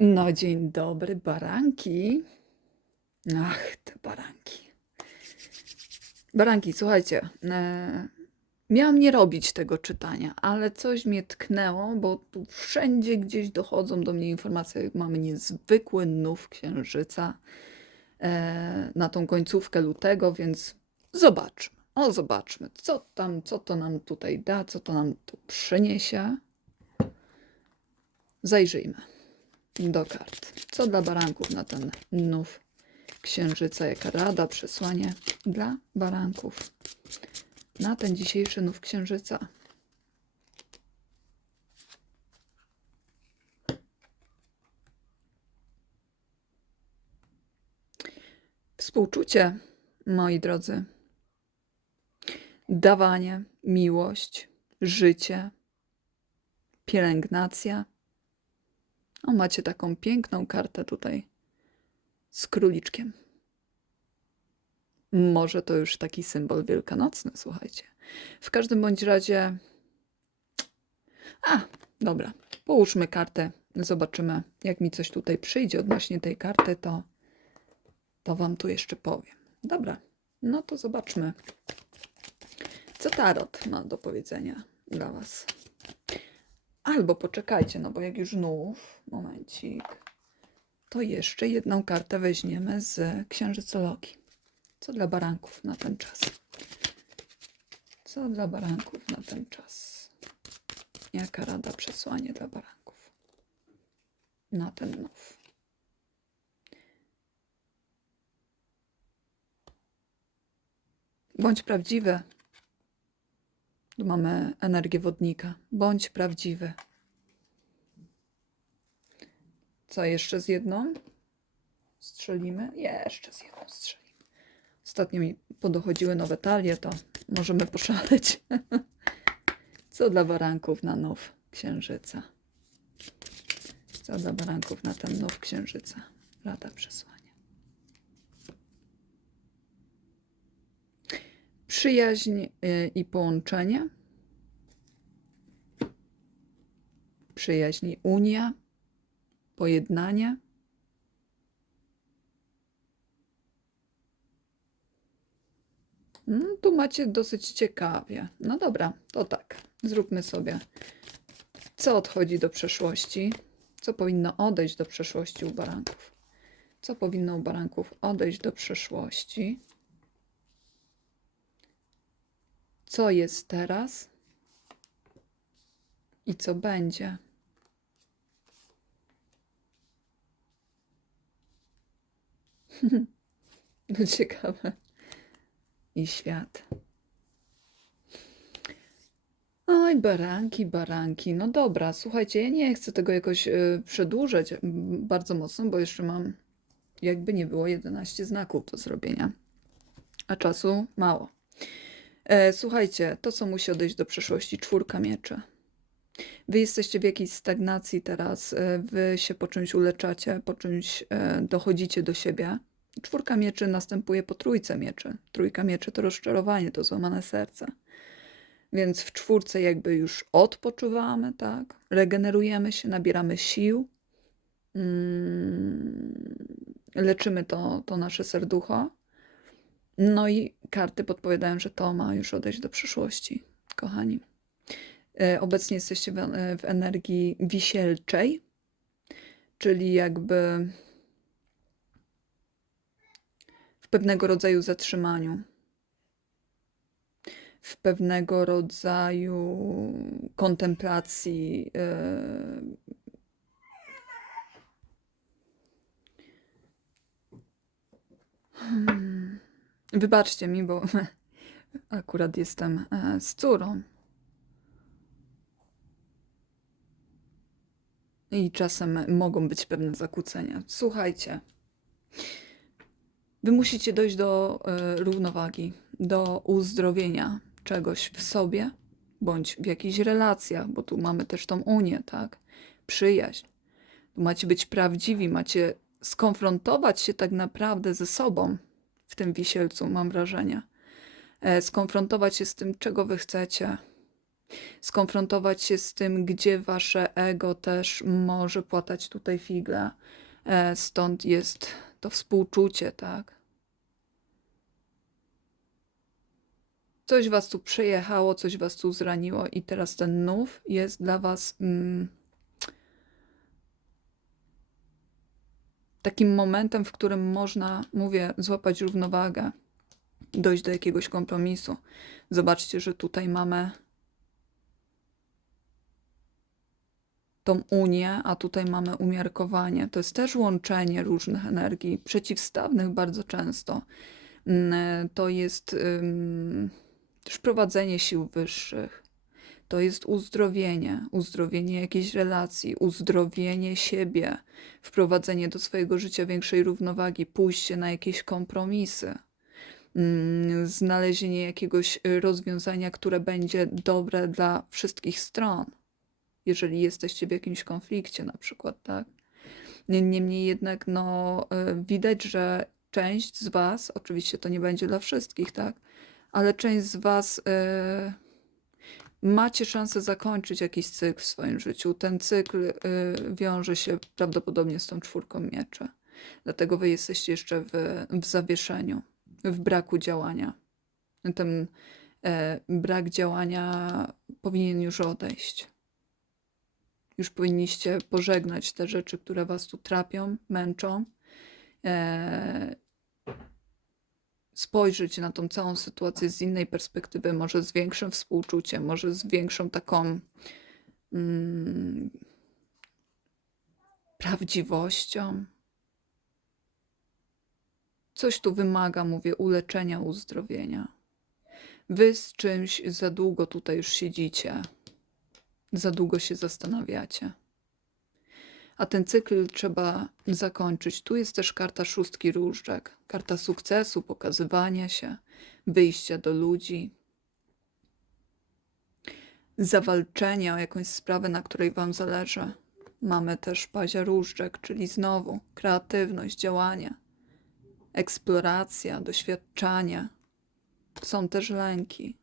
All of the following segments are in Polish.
No, dzień dobry, baranki. Ach, te baranki. Baranki, słuchajcie, e, miałam nie robić tego czytania, ale coś mnie tknęło, bo tu wszędzie gdzieś dochodzą do mnie informacje, jak mamy niezwykły nów księżyca e, na tą końcówkę lutego, więc zobaczmy. O, zobaczmy, co tam, co to nam tutaj da, co to nam tu przyniesie. Zajrzyjmy do kart. Co dla baranków na ten nów księżyca? Jaka rada, przesłanie dla baranków na ten dzisiejszy nów księżyca? Współczucie, moi drodzy. Dawanie, miłość, życie, pielęgnacja. O, macie taką piękną kartę tutaj z króliczkiem. Może to już taki symbol wielkanocny, słuchajcie. W każdym bądź razie. A, dobra. Połóżmy kartę. Zobaczymy, jak mi coś tutaj przyjdzie odnośnie tej karty, to, to wam tu jeszcze powiem. Dobra, no to zobaczmy, co tarot ma do powiedzenia dla was. Albo poczekajcie, no bo jak już nów, momencik, to jeszcze jedną kartę weźmiemy z księżycologii. Co dla baranków na ten czas? Co dla baranków na ten czas? Jaka rada, przesłanie dla baranków na ten nów? Bądź prawdziwy. Tu mamy energię wodnika. Bądź prawdziwy. Co jeszcze z jedną? Strzelimy? Jeszcze z jedną strzelimy. Ostatnio mi podochodziły nowe talie, to możemy poszaleć. Co dla baranków na now księżyca? Co dla baranków na ten now księżyca? Rada przesłania. Przyjaźń y, i połączenie. Przyjaźń i unia. Pojednanie. No, tu macie dosyć ciekawie. No dobra, to tak. Zróbmy sobie. Co odchodzi do przeszłości? Co powinno odejść do przeszłości u baranków? Co powinno u baranków odejść do przeszłości? Co jest teraz? I co będzie? To ciekawe. I świat. Oj, baranki, baranki. No dobra, słuchajcie, ja nie chcę tego jakoś y, przedłużać m, bardzo mocno, bo jeszcze mam, jakby nie było, 11 znaków do zrobienia, a czasu mało. E, słuchajcie, to co musi odejść do przeszłości, czwórka mieczy. Wy jesteście w jakiejś stagnacji teraz, e, wy się po czymś uleczacie, po czymś e, dochodzicie do siebie. Czwórka mieczy następuje po trójce mieczy. Trójka mieczy to rozczarowanie, to złamane serce. Więc w czwórce jakby już odpoczywamy, tak? Regenerujemy się, nabieramy sił. Mm, leczymy to, to nasze serducho. No i karty podpowiadają, że to ma już odejść do przyszłości, kochani. E, Obecnie jesteście w, e, w energii wisielczej, czyli jakby w pewnego rodzaju zatrzymaniu, w pewnego rodzaju kontemplacji. e, Hmm. Wybaczcie mi, bo akurat jestem e, z córą. I czasem mogą być pewne zakłócenia. Słuchajcie, wy musicie dojść do e, równowagi, do uzdrowienia czegoś w sobie bądź w jakichś relacjach, bo tu mamy też tą unię, tak? Przyjaźń. Macie być prawdziwi, macie skonfrontować się tak naprawdę ze sobą w tym wisielcu, mam wrażenie. E, skonfrontować się z tym, czego wy chcecie, Skonfrontować się z tym, gdzie wasze ego też może płatać tutaj figle. E, Stąd jest to współczucie, tak? Coś was tu przejechało, coś was tu zraniło, i teraz ten nów jest dla was mm, takim momentem, w którym można, mówię, złapać równowagę, dojść do jakiegoś kompromisu. Zobaczcie, że tutaj mamy tą unię, a tutaj mamy umiarkowanie. To jest też łączenie różnych energii, przeciwstawnych bardzo często. Mm, To jest prowadzenie sił wyższych. To jest uzdrowienie, uzdrowienie jakiejś relacji, uzdrowienie siebie, wprowadzenie do swojego życia większej równowagi, pójście na jakieś kompromisy, mm, znalezienie jakiegoś y, rozwiązania, które będzie dobre dla wszystkich stron jeżeli jesteście w jakimś konflikcie na przykład, tak? Nie- Niemniej jednak, no, y, widać, że część z Was, oczywiście to nie będzie dla wszystkich, tak? Ale część z Was y, macie szansę zakończyć jakiś cykl w swoim życiu. Ten cykl y, wiąże się prawdopodobnie z tą czwórką mieczy. Dlatego Wy jesteście jeszcze w, w zawieszeniu, w braku działania. Ten e, brak działania powinien już odejść już powinniście pożegnać te rzeczy, które was tu trapią, męczą. E, spojrzeć na tą całą sytuację z innej perspektywy, może z większym współczuciem, może z większą taką mm, prawdziwością. Coś tu wymaga, mówię, uleczenia, uzdrowienia. Wy z czymś za długo tutaj już siedzicie. Za długo się zastanawiacie. A ten cykl trzeba zakończyć. Tu jest też karta szóstki różdżek. Karta sukcesu, pokazywania się, wyjścia do ludzi, zawalczenia o jakąś sprawę, na której Wam zależy. Mamy też pazia różdżek, czyli znowu kreatywność, działanie, eksploracja, doświadczanie. Są też lęki,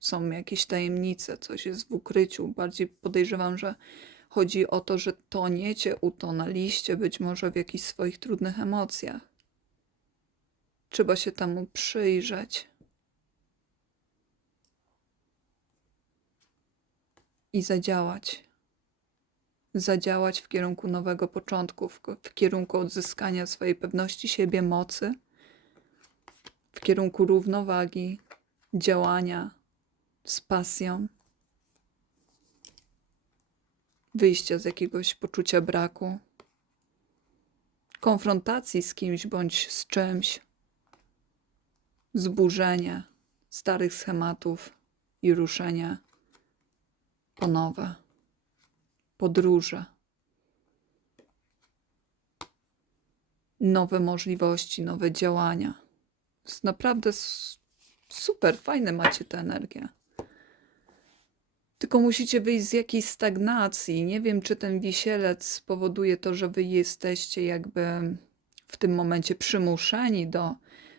są jakieś tajemnice, coś jest w ukryciu. Bardziej podejrzewam, że chodzi o to, że toniecie, utonaliście być może w jakichś swoich trudnych emocjach. Trzeba się temu przyjrzeć. I zadziałać. Zadziałać w kierunku nowego początku, w kierunku odzyskania swojej pewności siebie, mocy, w kierunku równowagi, działania, z pasją, wyjścia z jakiegoś poczucia braku, konfrontacji z kimś bądź z czymś, zburzenia starych schematów i ruszenia po nowe, podróże, nowe możliwości, nowe działania. Jest naprawdę super, fajne macie tę energię. Tylko musicie wyjść z jakiejś stagnacji. Nie wiem, czy ten wisielec spowoduje to, że wy jesteście jakby w tym momencie przymuszeni do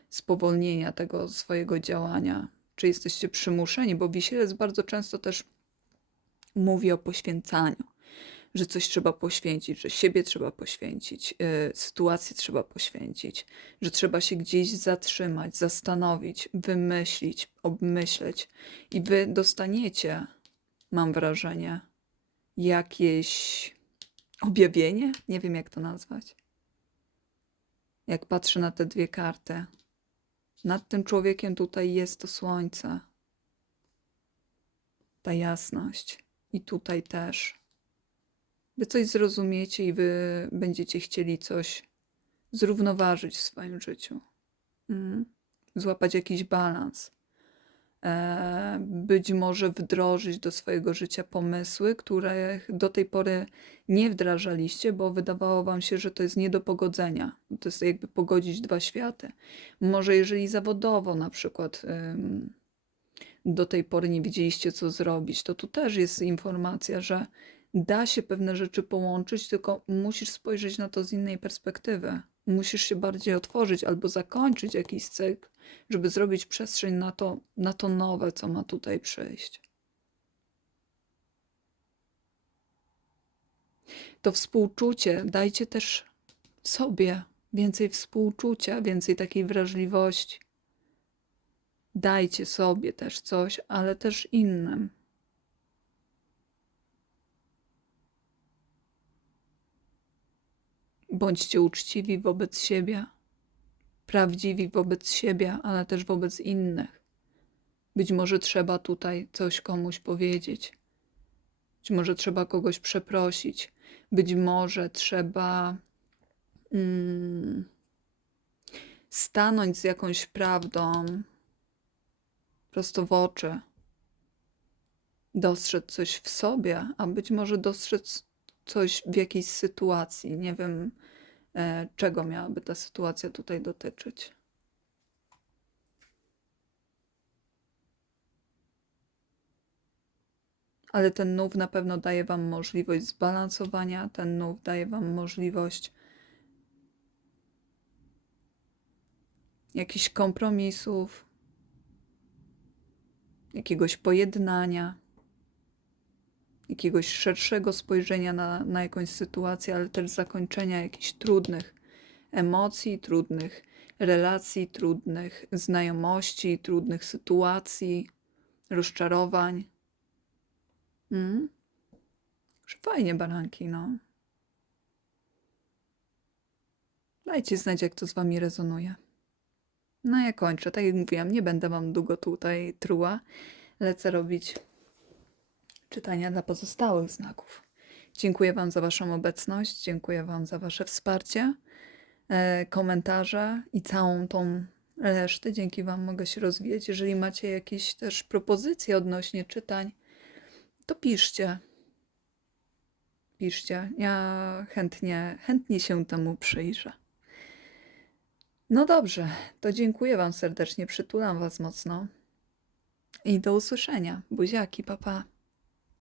spowolnienia tego swojego działania. Czy jesteście przymuszeni, bo wisielec bardzo często też mówi o poświęcaniu, że coś trzeba poświęcić, że siebie trzeba poświęcić, yy, sytuację trzeba poświęcić, że trzeba się gdzieś zatrzymać, zastanowić, wymyślić, obmyśleć i wy dostaniecie mam wrażenie, jakieś objawienie. Nie wiem, jak to nazwać. Jak patrzę na te dwie karty, nad tym człowiekiem tutaj jest to słońce, ta jasność, i tutaj też. Wy coś zrozumiecie i wy będziecie chcieli coś zrównoważyć w swoim życiu. Mm. Złapać jakiś balans być może wdrożyć do swojego życia pomysły, których do tej pory nie wdrażaliście, bo wydawało wam się, że to jest nie do pogodzenia. To jest jakby pogodzić dwa światy. Może jeżeli zawodowo na przykład do tej pory nie wiedzieliście, co zrobić, to tu też jest informacja, że da się pewne rzeczy połączyć, tylko musisz spojrzeć na to z innej perspektywy musisz się bardziej otworzyć albo zakończyć jakiś cykl, żeby zrobić przestrzeń na to, na to nowe, co ma tutaj przyjść. To współczucie dajcie też sobie więcej współczucia, więcej takiej wrażliwości. Dajcie sobie też coś, ale też innym. Bądźcie uczciwi wobec siebie, prawdziwi wobec siebie, ale też wobec innych. Być może trzeba tutaj coś komuś powiedzieć. Być może trzeba kogoś przeprosić. Być może trzeba mm, stanąć z jakąś prawdą prosto w oczy, dostrzec coś w sobie, a być może dostrzec coś w jakiejś sytuacji. Nie wiem, e, czego miałaby ta sytuacja tutaj dotyczyć. Ale ten nów na pewno daje Wam możliwość zbalansowania, ten nów daje Wam możliwość jakichś kompromisów, jakiegoś pojednania, jakiegoś szerszego spojrzenia na, na jakąś sytuację, ale też zakończenia jakichś trudnych emocji, trudnych relacji, trudnych znajomości, trudnych sytuacji, rozczarowań. Mm? Fajnie, baranki, no. Dajcie znać, jak to z wami rezonuje. No ja kończę. Tak jak mówiłam, nie będę wam długo tutaj truła. Lecę robić czytania dla pozostałych znaków. Dziękuję wam za waszą obecność, dziękuję wam za wasze wsparcie, e, komentarze i całą tą resztę. Dzięki wam mogę się rozwijać. Jeżeli macie jakieś też propozycje odnośnie czytań, to piszcie. Piszcie. Ja chętnie, chętnie się temu przyjrzę. No dobrze, to dziękuję Wam serdecznie, przytulam Was mocno i do usłyszenia. Buziaki, papa. Pa.